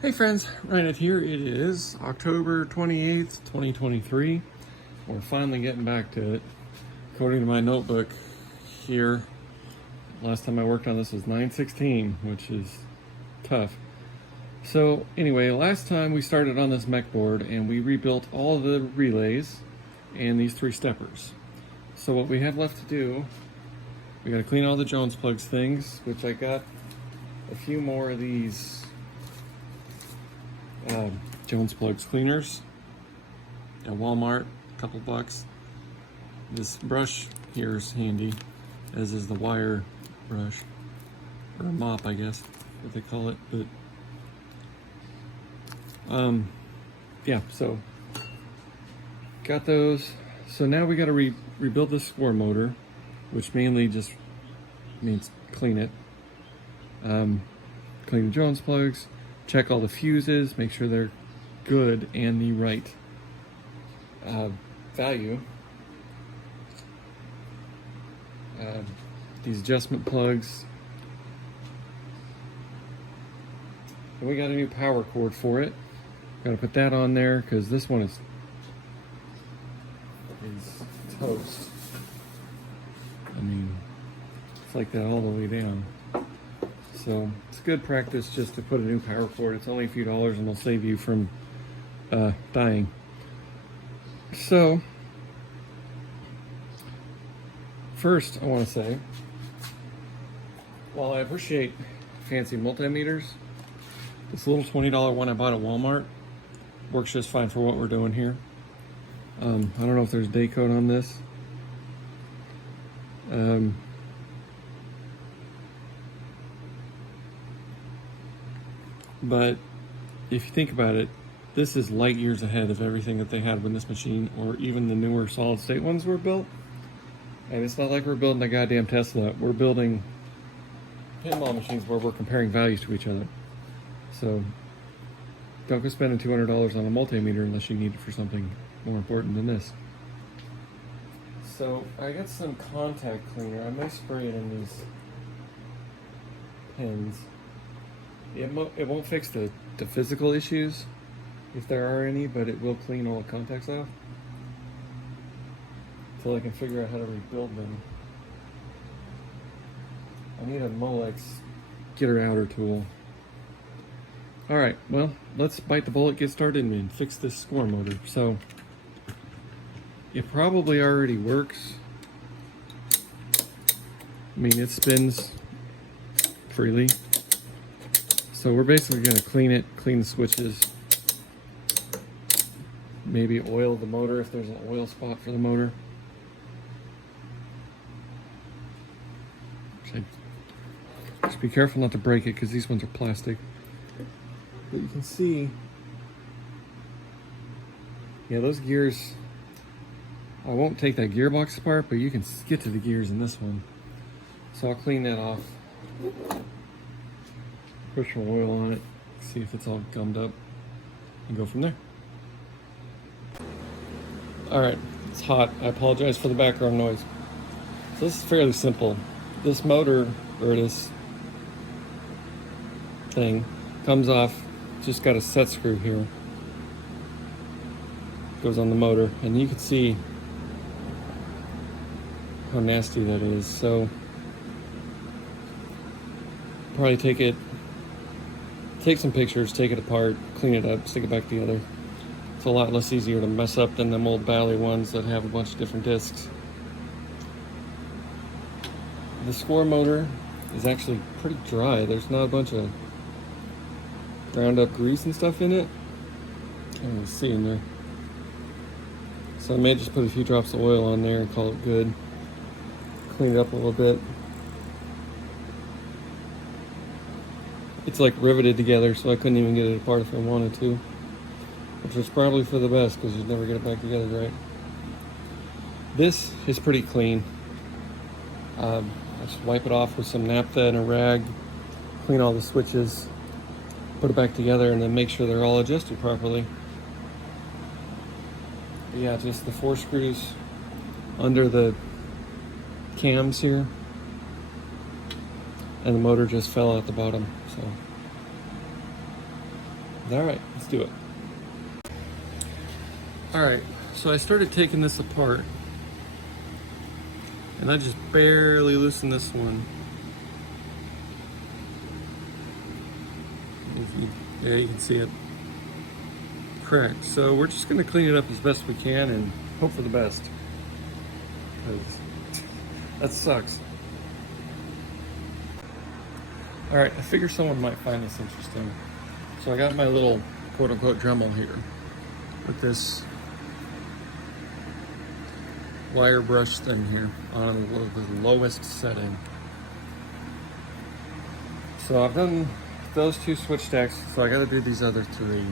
Hey friends, Ryan here. It is October 28th, 2023. We're finally getting back to it. According to my notebook here, last time I worked on this was 9/16, which is tough. So anyway, last time we started on this mech board and we rebuilt all the relays and these 3 steppers. So what we have left to do, we gotta clean all the Jones plugs things, which I got a few more of these Jones plugs cleaners at Walmart, a couple bucks. This brush here is handy, as is the wire brush, or a mop, I guess, what they call it. But yeah, so got those. So now we got to rebuild the score motor, which mainly just means clean it. Clean the Jones plugs, check all the fuses, make sure they're good and the right value. These adjustment plugs. And we got a new power cord for it. Got to put that on there because this one is toast. I mean, it's like that all the way down. So it's good practice just to put a new power cord. It's only a few dollars and it'll save you from dying. So first I want to say, while I appreciate fancy multimeters, this little $20 one I bought at Walmart works just fine for what we're doing here. I don't know if there's a day code on this. But if you think about it, this is light years ahead of everything that they had when this machine, or even the newer solid state ones, were built. And it's not like we're building a goddamn Tesla. We're building pinball machines where we're comparing values to each other. So don't go spending $200 on a multimeter unless you need it for something more important than this. So I got some contact cleaner. I may spray it in these pins. It won't fix the physical issues, if there are any, but it will clean all the contacts off until I can figure out how to rebuild them. I need a Molex getter outer tool. Alright, well, let's bite the bullet, get started, and fix this score motor. So, it probably already works. I mean, it spins freely. So we're basically going to clean it, clean the switches, maybe oil the motor if there's an oil spot for the motor. Just be careful not to break it because these ones are plastic. But you can see, yeah, those gears, I won't take that gearbox apart, but you can get to the gears in this one. So I'll clean that off. Push some oil on it, see if it's all gummed up, and go from there. Alright, it's hot. I apologize for the background noise. So this is fairly simple. This motor, or this thing, comes off, just got a set screw here. Goes on the motor, and you can see how nasty that is. So, probably take some pictures, take it apart, clean it up, stick it back together. It's a lot less easier to mess up than them old Bally ones that have a bunch of different discs. The score motor is actually pretty dry. There's not a bunch of ground up grease and stuff in it. I don't see in there. So I may just put a few drops of oil on there and call it good. Clean it up a little bit. It's like riveted together, so I couldn't even get it apart if I wanted to, which was probably for the best because you'd never get it back together right. This is pretty clean. I just wipe it off with some naphtha and a rag, clean all the switches, put it back together, and then make sure they're all adjusted properly. But yeah, just the 4 screws under the cams here, and the motor just fell out the bottom. So All right, let's do it. All right, so I started taking this apart, and I just barely loosened this one. Yeah, you can see it cracked. So we're just gonna clean it up as best we can and hope for the best, because that sucks. All right, I figure someone might find this interesting. So I got my little quote-unquote Dremel here with this wire brush thing here on the lowest setting. So I've done those 2 switch stacks, so I gotta do these other 3.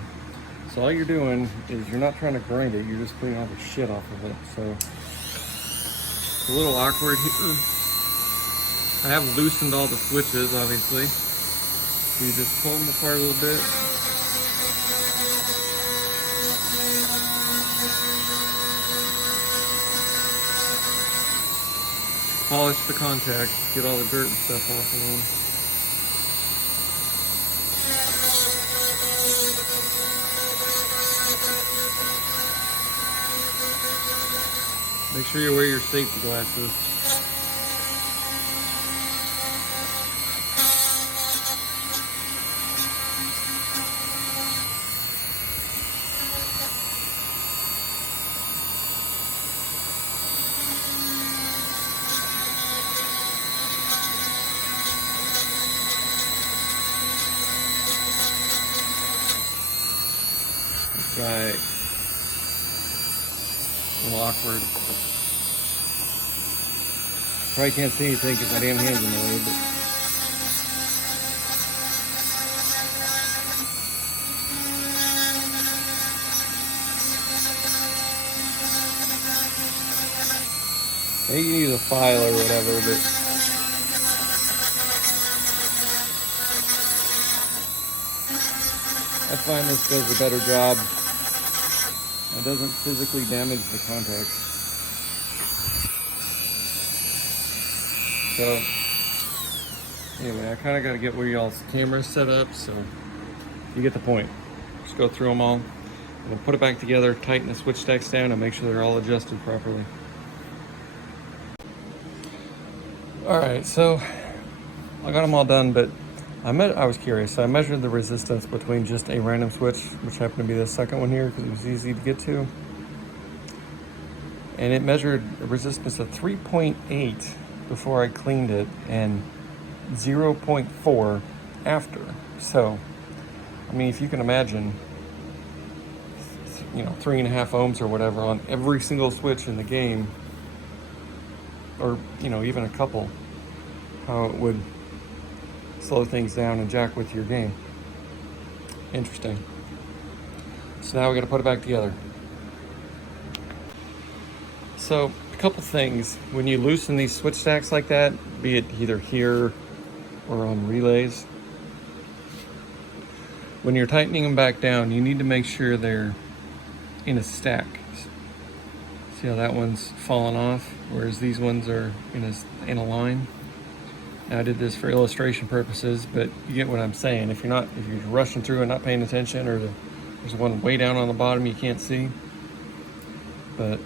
So all you're doing is you're not trying to grind it, you're just cleaning all the shit off of it. So it's a little awkward here. I have loosened all the switches, obviously. So you just pull them apart a little bit. Polish the contacts, get all the dirt and stuff off of them. Make sure you wear your safety glasses. Right. A little awkward. Probably can't see anything because my damn hands in the way, but maybe you can use a file or whatever, but I find this does a better job. It doesn't physically damage the contacts. So anyway, I kind of got to get where y'all's camera's set up, so you get the point. Just go through them all, and we'll put it back together, tighten the switch stacks down, and make sure they're all adjusted properly. All right, so I got them all done, but I was curious. So I measured the resistance between just a random switch, which happened to be the second one here because it was easy to get to, and it measured a resistance of 3.8 before I cleaned it and 0.4 after. So, I mean, if you can imagine, 3.5 ohms or whatever on every single switch in the game, or, even a couple, how it would slow things down and jack with your game. Interesting. So now we got to put it back together. So a couple things. When you loosen these switch stacks like that, be it either here or on relays, when you're tightening them back down, you need to make sure they're in a stack. See how that one's fallen off, whereas these ones are in a line. Now I did this for illustration purposes, but you get what I'm saying. If you're rushing through and not paying attention, or there's one way down on the bottom you can't see, but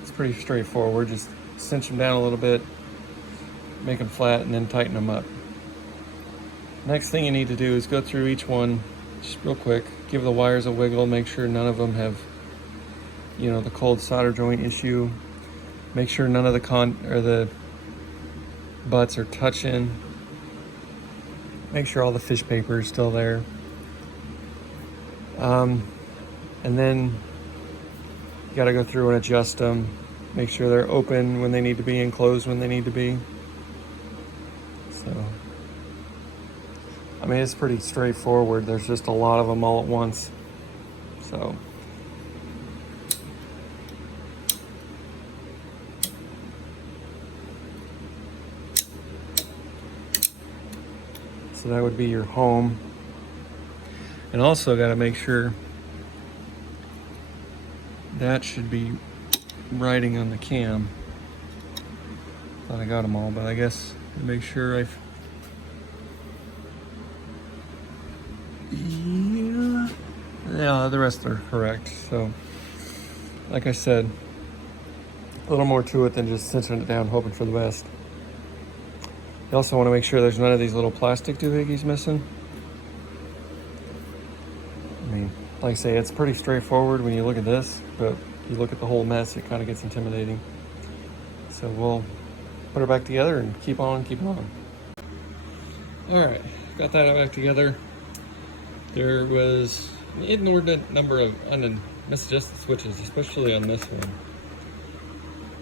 it's pretty straightforward. Just cinch them down a little bit, make them flat, and then tighten them up. Next thing you need to do is go through each one just real quick, give the wires a wiggle, make sure none of them have the cold solder joint issue. Make sure none of the butts are touching. Make sure all the fish paper is still there. And then you got to go through and adjust them. Make sure they're open when they need to be and closed when they need to be. So, I mean, it's pretty straightforward. There's just a lot of them all at once. So, that would be your home. And also got to make sure that should be riding on the cam. Thought I got them all, but I guess make sure yeah, Yeah, the rest are correct. So, like I said, a little more to it than just cinching it down, hoping for the best. You also want to make sure there's none of these little plastic doohickeys missing. I mean, like I say, it's pretty straightforward when you look at this, but you look at the whole mess, it kind of gets intimidating. So we'll put her back together and keep on keeping on. All right, got that back together. There was an inordinate number of misadjusted switches, especially on this one,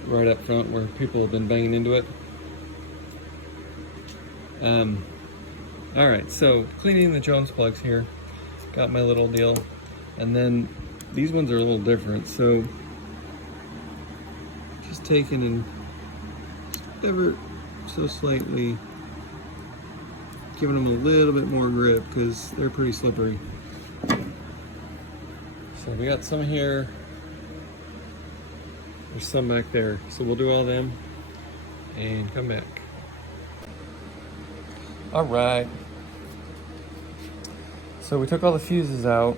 right up front where people have been banging into it. All right, so cleaning the Jones plugs here, got my little deal, and then these ones are a little different. So just taking and ever so slightly giving them a little bit more grip because they're pretty slippery. So we got some here. There's some back there. So we'll do all them and come back. All right. So we took all the fuses out.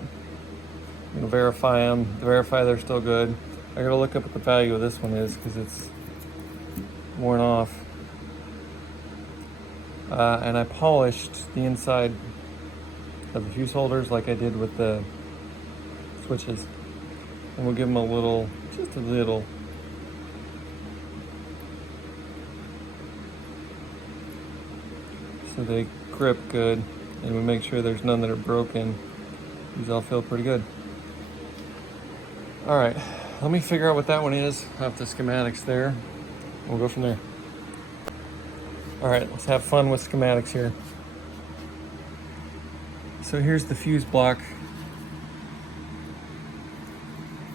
I'm gonna verify them. Verify they're still good. I gotta look up what the value of this one is because it's worn off. And I polished the inside of the fuse holders like I did with the switches. And we'll give them a little, just a little. So they grip good, and we make sure there's none that are broken. These all feel pretty good. All right, let me figure out what that one is. I have the schematics there. We'll go from there. All right, let's have fun with schematics here. So here's the fuse block.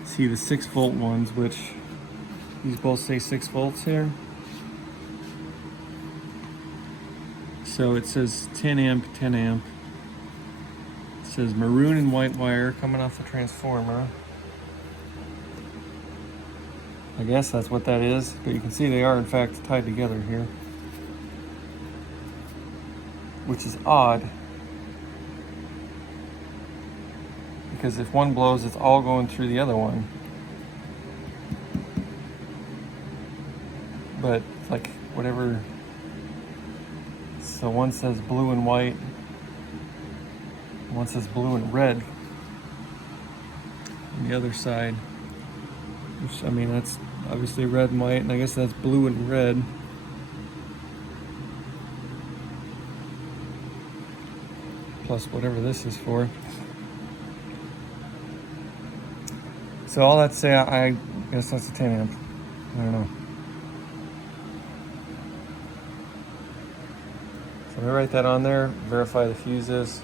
See the 6-volt ones, which these both say 6 volts here. So it says 10 amp, 10 amp. It says maroon and white wire coming off the transformer. I guess that's what that is, but you can see they are in fact tied together here, which is odd because if one blows, it's all going through the other one. But like whatever. So one says blue and white, one says blue and red. On the other side, which, I mean, that's obviously red and white, and I guess that's blue and red. Plus whatever this is for. So all that to say, I guess that's a 10 amp. I don't know. So I write that on there, verify the fuses.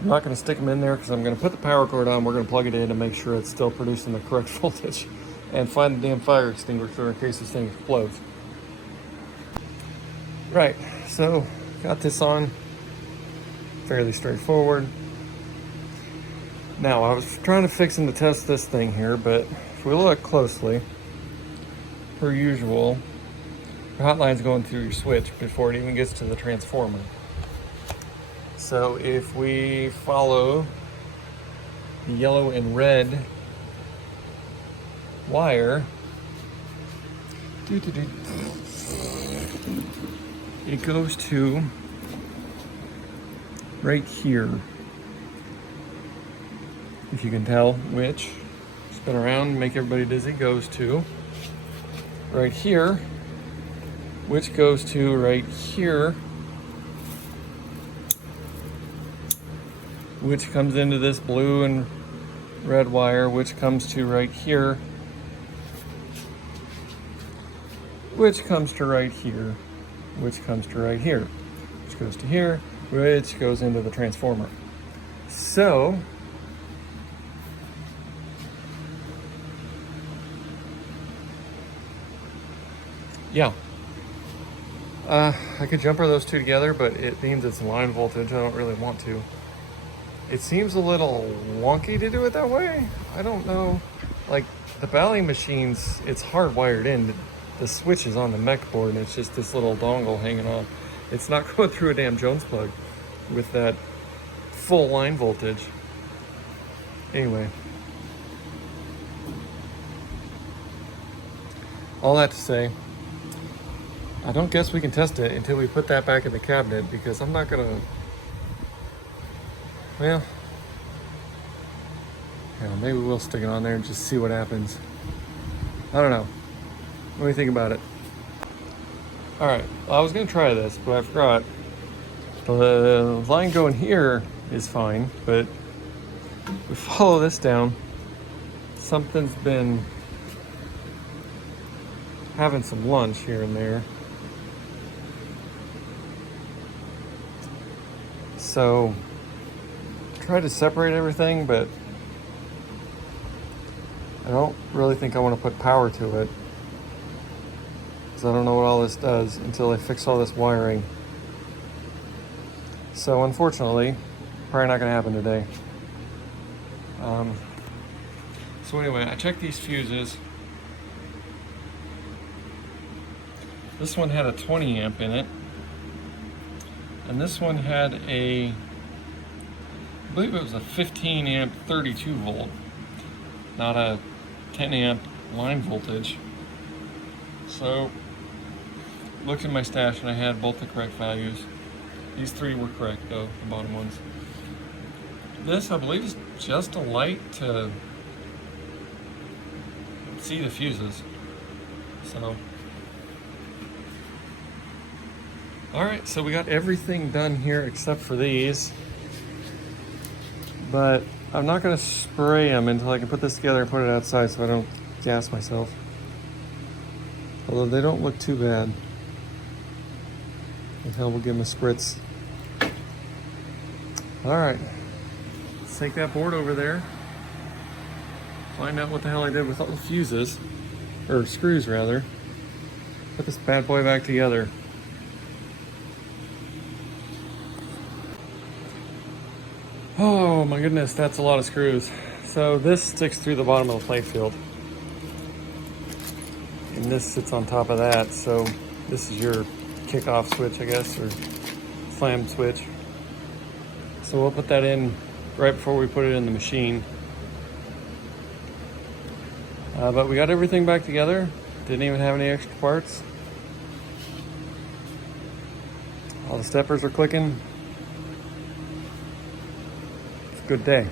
I'm not going to stick them in there because I'm going to put the power cord on, we're going to plug it in and make sure it's still producing the correct voltage and find the damn fire extinguisher in case this thing explodes. Right, so got this on, fairly straightforward. Now I was trying to fix and to test this thing here, but if we look closely, per usual, the hot line's going through your switch before it even gets to the transformer. So if we follow the yellow and red wire, it goes to right here. If you can tell which, spin around, make everybody dizzy, goes to right here, which goes to right here, which comes into this blue and red wire, which comes to right here, which comes to right here, which comes to right here, which goes to here, which goes into the transformer. So, yeah. I could jumper those two together, but it means it's line voltage. I don't really want to. It seems a little wonky to do it that way. I don't know. Like the Bally machines, it's hardwired in. The switch is on the mech board and it's just this little dongle hanging on. It's not going through a damn Jones plug with that full line voltage. Anyway, all that to say, I don't guess we can test it until we put that back in the cabinet, because I'm not gonna, well, yeah, maybe we'll stick it on there and just see what happens. I don't know. What do you think about it? All right, well, I was gonna try this, but I forgot. The line going here is fine, but we follow this down. Something's been having some lunch here and there. So try to separate everything, but I don't really think I want to put power to it, because I don't know what all this does until I fix all this wiring. So unfortunately, probably not going to happen today. So anyway, I checked these fuses. This one had a 20 amp in it, and this one had I believe it was a 15 amp 32 volt, not a 10 amp line voltage. So looked in my stash and I had both the correct values. These three were correct though, the bottom ones. This, I believe, is just a light to see the fuses. So, alright, so we got everything done here except for these. But I'm not going to spray them until I can put this together and put it outside so I don't gas myself. Although they don't look too bad. The hell, we'll give them a spritz. Alright, let's take that board over there. Find out what the hell I did with all the fuses. Or screws, rather. Put this bad boy back together. Oh my goodness, that's a lot of screws. So this sticks through the bottom of the plate field. And this sits on top of that, so this is your kickoff switch, I guess, or slam switch. So we'll put that in right before we put it in the machine. But we got everything back together. Didn't even have any extra parts. All the steppers are clicking. It's a good day.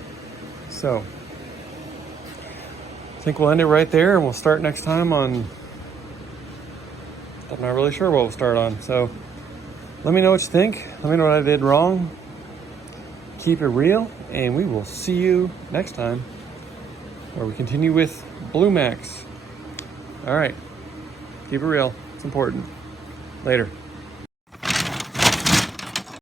So I think we'll end it right there, and we'll start next time on, I'm not really sure what we'll start on. So let me know what you think. Let me know what I did wrong. Keep it real, and we will see you next time, where we continue with Blue Max. All right, keep it real. It's important. Later.